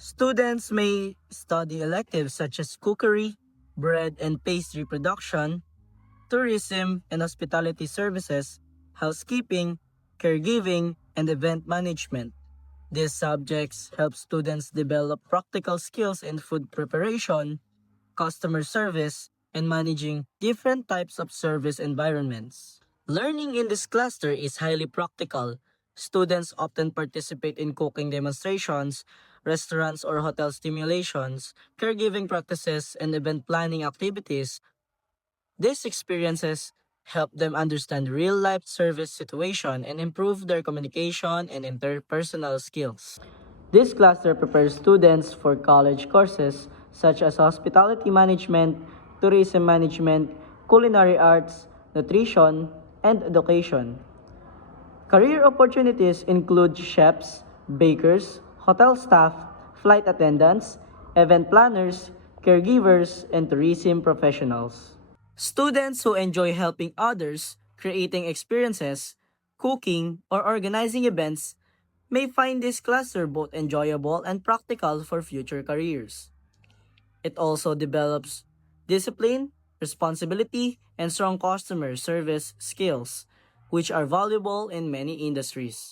Students may study electives such as cookery, bread and pastry production, tourism and hospitality services, housekeeping, caregiving, and event management. These subjects help students develop practical skills in food preparation, customer service, and managing different types of service environments. Learning in this cluster is highly practical. Students often participate in cooking demonstrations, restaurants or hotel stimulations, caregiving practices, and event planning activities. These experiences help them understand real-life service situation and improve their communication and interpersonal skills. This cluster prepares students for college courses such as hospitality management, tourism management, culinary arts, nutrition, and education. Career opportunities include chefs, bakers, hotel staff, flight attendants, event planners, caregivers, and tourism professionals. Students who enjoy helping others, creating experiences, cooking, or organizing events may find this cluster both enjoyable and practical for future careers. It also develops discipline, responsibility, and strong customer service skills, which are valuable in many industries.